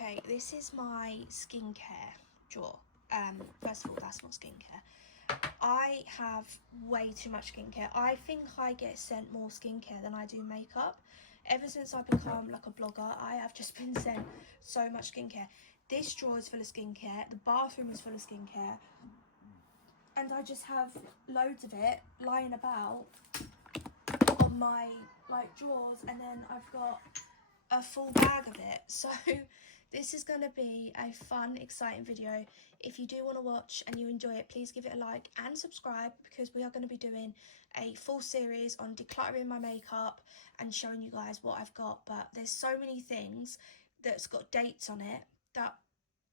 Okay, this is my skincare drawer. First of all, that's not skincare. I have way too much skincare. I think I get sent more skincare than I do makeup. Ever since I've become like a blogger, I have just been sent so much skincare. This drawer is full of skincare. The bathroom is full of skincare. And I just have loads of it lying about on my like drawers, and then I've got a full bag of it. So this is going to be a fun, exciting video. If you do want to watch and you enjoy it, please give it a like and subscribe, because we are going to be doing a full series on decluttering my makeup and showing you guys what I've got. But there's so many things that's got dates on it that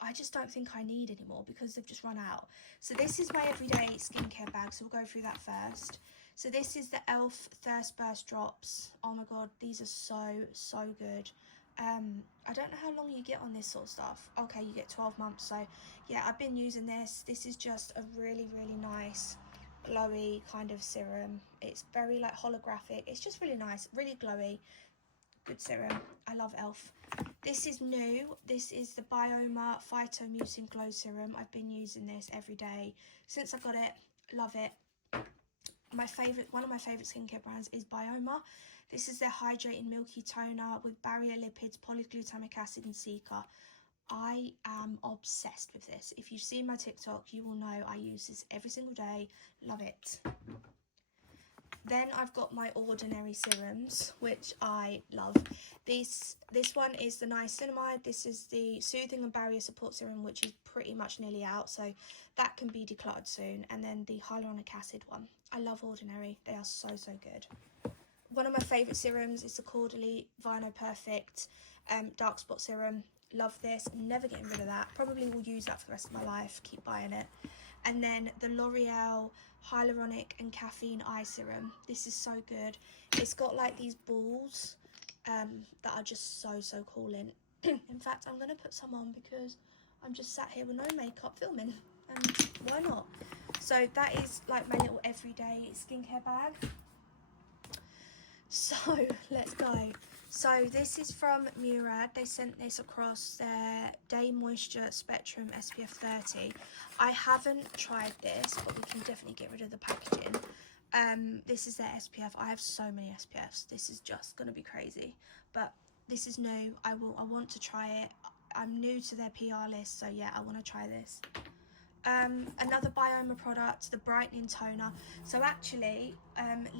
I just don't think I need anymore because they've just run out. So this is my everyday skincare bag, so we'll go through that first. So this is the e.l.f. Thirst Burst Drops. Oh my god, these are so good. I don't know how long you get on this sort of stuff. Okay, you get 12 months. So yeah, I've been using this. This is just a really nice glowy kind of serum. It's very like holographic. It's just really nice, really glowy. Good serum. I love e.l.f. This is new. This is the Bioma Phytomucin Glow Serum. I've been using this every day since I got it. Love it. One of my favourite skincare brands is Bioma. This is their hydrating milky toner with barrier lipids, polyglutamic acid and cica. I am obsessed with this. If you've seen my TikTok, you will know I use this every single day. Love it. Then I've got my ordinary serums, which I love. This one is the niacinamide. This is the Soothing and Barrier Support Serum, which is pretty much nearly out, so that can be decluttered soon. And then the hyaluronic acid one. I love Ordinary. They are so good. One of my favourite serums is the Caudalie Vino Perfect Dark Spot Serum. Love this. Never getting rid of that. Probably will use that for the rest of my life. Keep buying it. And then the L'Oreal Hyaluronic and Caffeine Eye Serum. This is so good. It's got like these balls that are just so cool in. In fact, I'm going to put some on because I'm just sat here with no makeup filming. And why not? So that is like my little everyday skincare bag. So let's go. So this is from Murad. They sent this across their Day Moisture Spectrum SPF 30. I haven't tried this, but we can definitely get rid of the packaging. This is their SPF. I have so many SPFs. This is just gonna be crazy. But this is new. I want to try it. I'm new to their PR list, so yeah, I want to try this. Another Bioma product, the brightening toner. So actually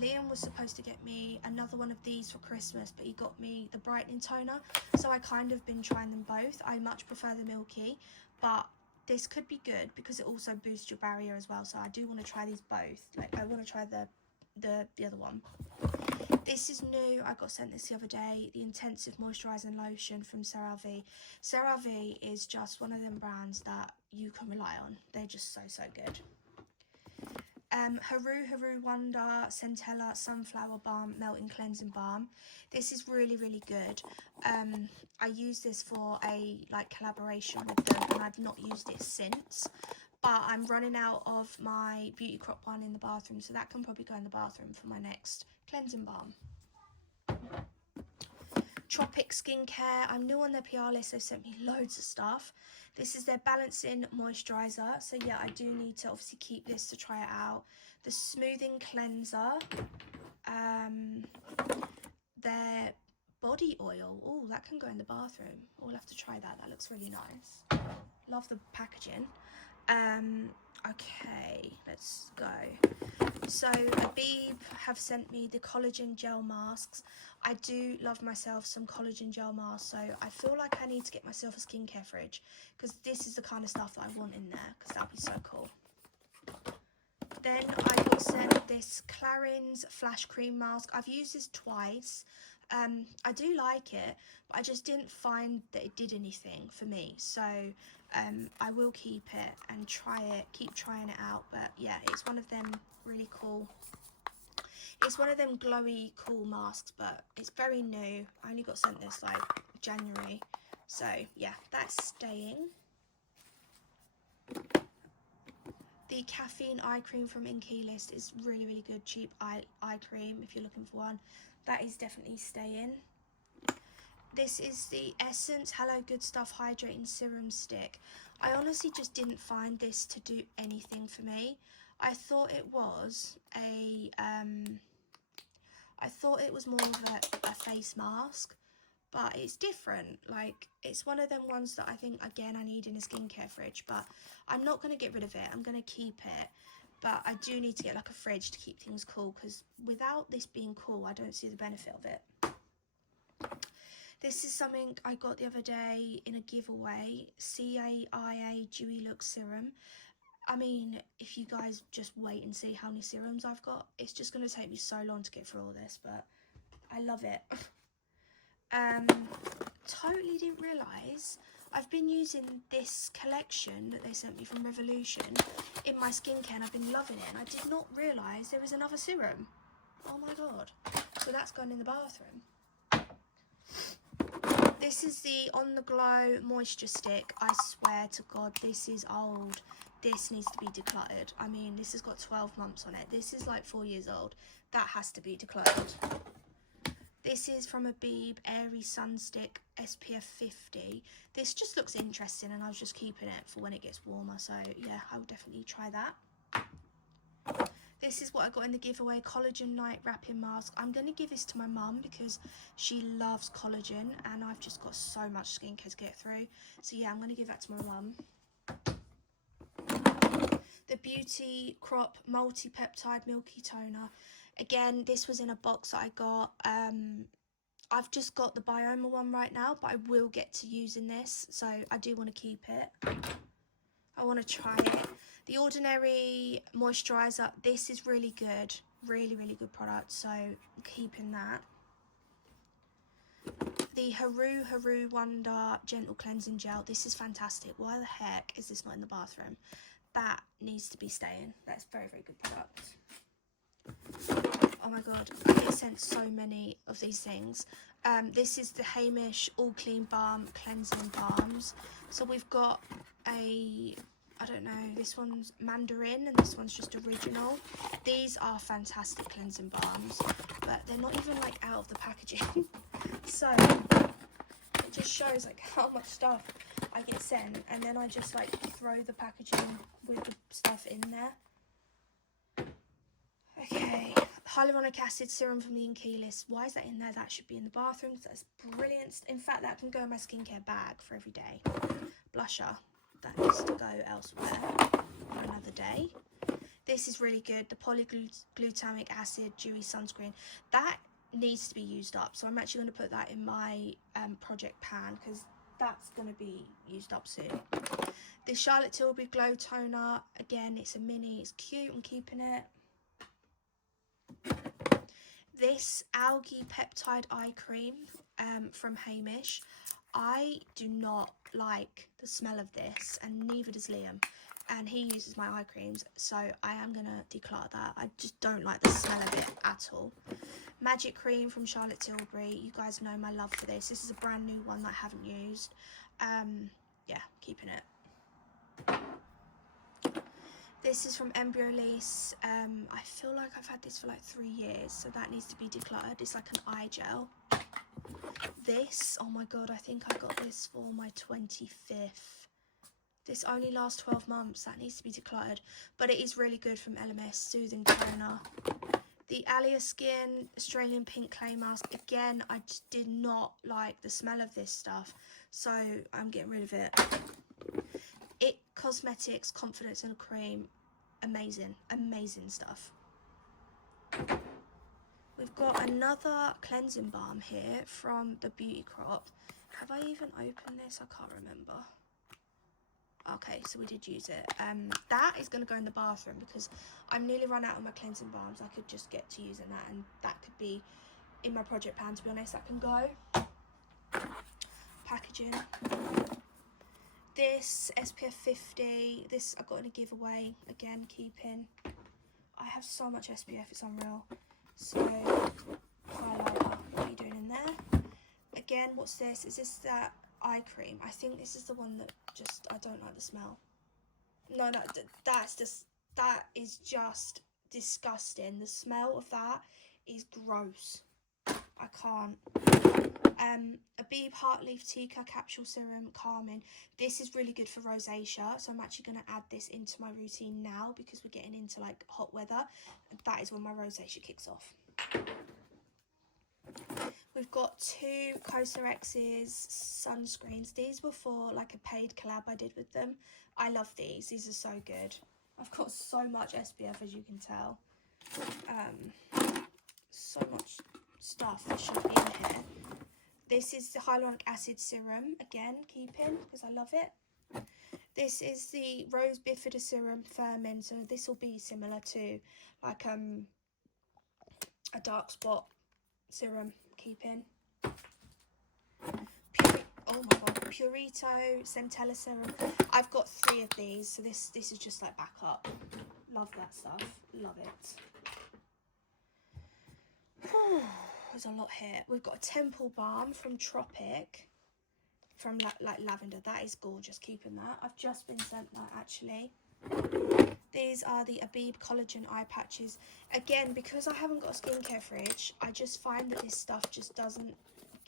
Liam was supposed to get me another one of these for Christmas, but he got me the brightening toner, so I kind of been trying them both. I much prefer the milky, but this could be good because it also boosts your barrier as well, so I do want to try these both. Like, I want to try the other one. This is new. I got sent this the other day, the Intensive Moisturising Lotion from CeraVe. CeraVe is just one of them brands that you can rely on. They're just so good. Haru Wonder Centella Sunflower Balm Melting Cleansing Balm. This is really good. I used this for a collaboration with them, and I've not used it since. But I'm running out of my Beauty Crop one in the bathroom, so that can probably go in the bathroom for my next cleansing balm. Tropic Skincare. I'm new on their PR list. They've sent me loads of stuff. This is their Balancing Moisturiser. So yeah, I do need to obviously keep this to try it out. The Smoothing Cleanser. Their Body Oil. Oh, that can go in the bathroom. We'll have to try that. That looks really nice. Love the packaging. Okay, let's go. So Abib have sent me the collagen gel masks. I do love myself some collagen gel masks, so I feel like I need to get myself a skincare fridge, because this is the kind of stuff that I want in there, because that'd be so cool. Then I got sent this Clarins Flash Cream Mask. I've used this twice. I do like it, but I just didn't find that it did anything for me. So I will keep it and keep trying it out. But yeah, it's one of them really cool. It's one of them glowy, cool masks, but it's very new. I only got sent this like January. So yeah, that's staying. The Caffeine Eye Cream from Enquiries is really good, cheap eye cream if you're looking for one. That is definitely staying. This is the Essence Hello Good Stuff Hydrating Serum Stick. I honestly just didn't find this to do anything for me. I thought it was a, I thought it was more of a face mask, but it's different. Like, it's one of them ones that I think, again, I need in a skincare fridge, but I'm not going to get rid of it. I'm going to keep it, but I do need to get like a fridge to keep things cool, because without this being cool, I don't see the benefit of it. This is something I got the other day in a giveaway, CAIA Dewy Look Serum. I mean, if you guys just wait and see how many serums I've got, it's just going to take me so long to get through all this, but I love it. Totally didn't realise I've been using this collection that they sent me from Revolution in my skincare, and I've been loving it, and I did not realise there was another serum. Oh my god. So that's going in the bathroom. This is the On The Glow Moisture Stick. I swear to God, this is old. This needs to be decluttered. I mean, this has got 12 months on it. This is like 4 years old. That has to be decluttered. This is from a Beeb Airy Sun Stick SPF 50. This just looks interesting, and I was just keeping it for when it gets warmer. So yeah, I will definitely try that. This is what I got in the giveaway, Collagen Night Wrapping Mask. I'm going to give this to my mum because she loves collagen, and I've just got so much skincare to get through. So yeah, I'm going to give that to my mum. The Beauty Crop Multi-Peptide Milky Toner. Again, this was in a box that I got. I've just got the Bioma one right now, but I will get to using this, so I do want to keep it. I want to try it. The Ordinary Moisturiser, this is really good. Really, really good product, so I'm keeping that. The Haru Wonder Gentle Cleansing Gel. This is fantastic. Why the heck is this not in the bathroom? That needs to be staying. That's very, very good product. Oh my god, I get sent so many of these things. This is the Hamish All Clean Balm Cleansing Balms. So we've got a, I don't know, this one's Mandarin and this one's just original. These are fantastic cleansing balms, but they're not even like out of the packaging. So it just shows like how much stuff I get sent, and then I just like throw the packaging with the stuff in there. Okay, hyaluronic acid serum from the Enquiries. Why is that in there? That should be in the bathroom. That's brilliant. In fact, that can go in my skincare bag for every day. Blusher, that needs to go elsewhere for another day. This is really good. The polyglutamic acid dewy sunscreen. That needs to be used up. So I'm actually going to put that in my project pan, because that's going to be used up soon. The Charlotte Tilbury Glow Toner. Again, it's a mini. It's cute. I'm keeping it. This Algae Peptide Eye Cream from Hamish. I do not like the smell of this, and neither does Liam. And he uses my eye creams, so I am going to declutter that. I just don't like the smell of it at all. Magic Cream from Charlotte Tilbury. You guys know my love for this. This is a brand new one that I haven't used. Yeah, keeping it. This is from Embryolisse. I feel like I've had this for like 3 years, so that needs to be decluttered. It's like an eye gel. This, oh my god, I think I got this for my 25th. This only lasts 12 months. That needs to be decluttered. But it is really good from LMS, Soothing Toner. The Alia Skin Australian Pink Clay Mask. Again, I just did not like the smell of this stuff, so I'm getting rid of it. It Cosmetics Confidence in a Cream. Amazing, amazing stuff. We've got another cleansing balm here from the Beauty Crop. Have I even opened this? I can't remember. Okay, so we did use it. That is going to go in the bathroom because I'm nearly run out of my cleansing balms. I could just get to using that, and that could be in my project pan, to be honest. That can go. Packaging. This SPF 50. This I got in a giveaway. Again, keeping. I have so much SPF, it's unreal. So, highlighter. What are you doing in there? Again, what's this? Is this that eye cream? I think this is the one that just, I don't like the smell. No, that is just disgusting. The smell of that is gross. I can't. Abib Heart Leaf Tika Capsule Serum Calming. This is really good for rosacea, so I'm actually going to add this into my routine now because we're getting into like hot weather. That is when my rosacea kicks off. We've got 2 Cosrx's sunscreens. These were for like a paid collab I did with them. I love these. These are so good. I've got so much SPF, as you can tell. So much stuff that should be in here. This is the hyaluronic acid serum, again, keeping because I love it. This is the rose bifida serum firming, so this will be similar to like a dark spot serum, keeping. Oh my god, Purito Centella serum. I've got 3 of these, so this is just like backup. Love that stuff, love it. There's a lot here. We've got a Temple Balm from Tropic, from like lavender. That is gorgeous, keeping that. I've just been sent that actually. These are the Abib Collagen Eye Patches. Again, because I haven't got a skincare fridge, I just find that this stuff just doesn't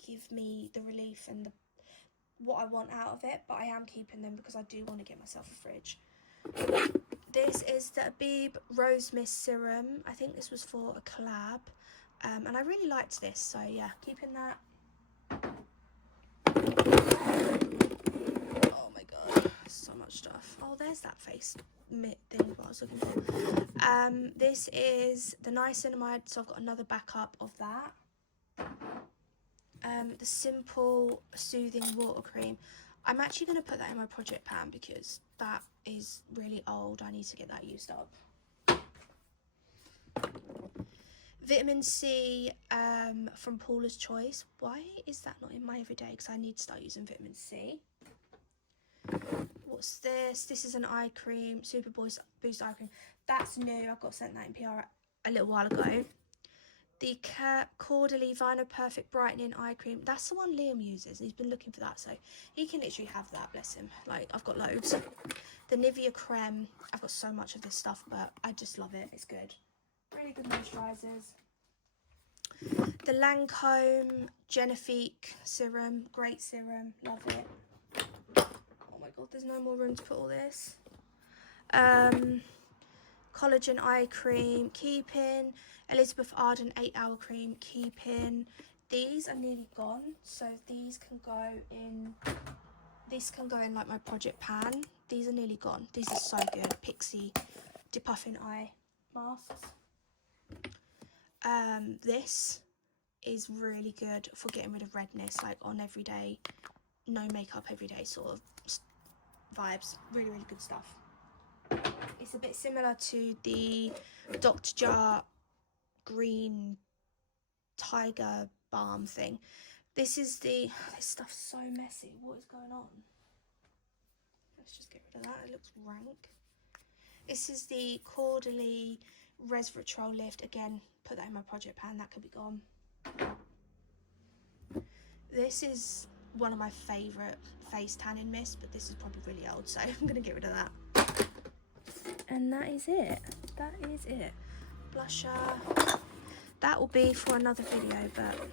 give me the relief and what I want out of it, but I am keeping them because I do want to get myself a fridge. This is the Abib Rose Mist Serum. I think this was for a collab. And I really liked this, so yeah, keeping that. Oh my god, so much stuff. Oh, there's that face thing what I was looking for. This is the niacinamide, so I've got another backup of that. The Simple Soothing Water Cream. I'm actually going to put that in my project pan because that is really old. I need to get that used up. Vitamin C from Paula's Choice. Why is that not in my everyday? Because I need to start using vitamin C. What's this? This is an eye cream, Super Boost Eye Cream. That's new. I got sent that in PR a little while ago. The Caudalie Vino Perfect Brightening Eye Cream. That's the one Liam uses. He's been looking for that, so he can literally have that, bless him. Like, I've got loads. The Nivea Creme. I've got so much of this stuff, but I just love it. It's good. Really good moisturisers. The Lancome Genifique Serum. Great serum. Love it. Oh my god, there's no more room to put all this. Collagen Eye Cream. Keeping. Elizabeth Arden 8-hour cream, keeping. These are nearly gone, so these can go in. This can go in like my project pan. These are nearly gone. These are so good. Pixie depuffing eye masks. This is really good for getting rid of redness, like on everyday, no makeup everyday sort of vibes. Really, really good stuff. It's a bit similar to the Dr. Jar green tiger balm thing. This is the, this stuff's so messy. What is going on? Let's just get rid of that. It looks rank. This is the Caudalie Resveratrol Lift. Again, put that in my project pan. That could be gone. This is one of my favourite face tanning mists, but this is probably really old, so I'm going to get rid of that. And that is it. That is it. Blusher. That will be for another video, but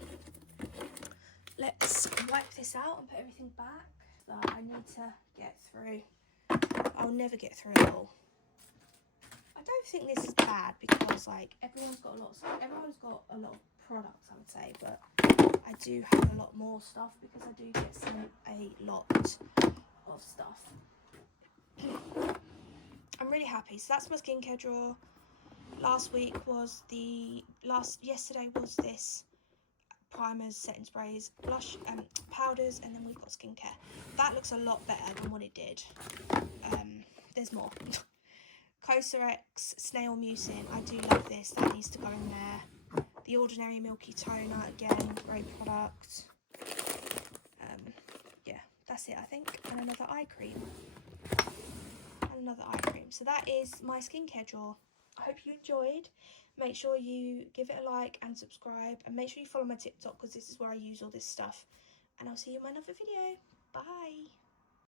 let's wipe this out and put everything back that I need to get through. I'll never get through it all. I don't think this is bad because like everyone's got a lot of products, I would say, but I do have a lot more stuff because I do get sent a lot of stuff. I'm really happy. So that's my skincare drawer. Yesterday was this primers, setting sprays, blush, powders, and then we've got skincare. That looks a lot better than what it did. There's more. Cosrx Snail Mucin. I do love this. That needs to go in there. The Ordinary Milky Toner, again, great product. Yeah, that's it, I think. And another eye cream. So that is my skincare drawer. I hope you enjoyed. Make sure you give it a like and subscribe, and make sure you follow my TikTok because this is where I use all this stuff. And I'll see you in my another video. Bye.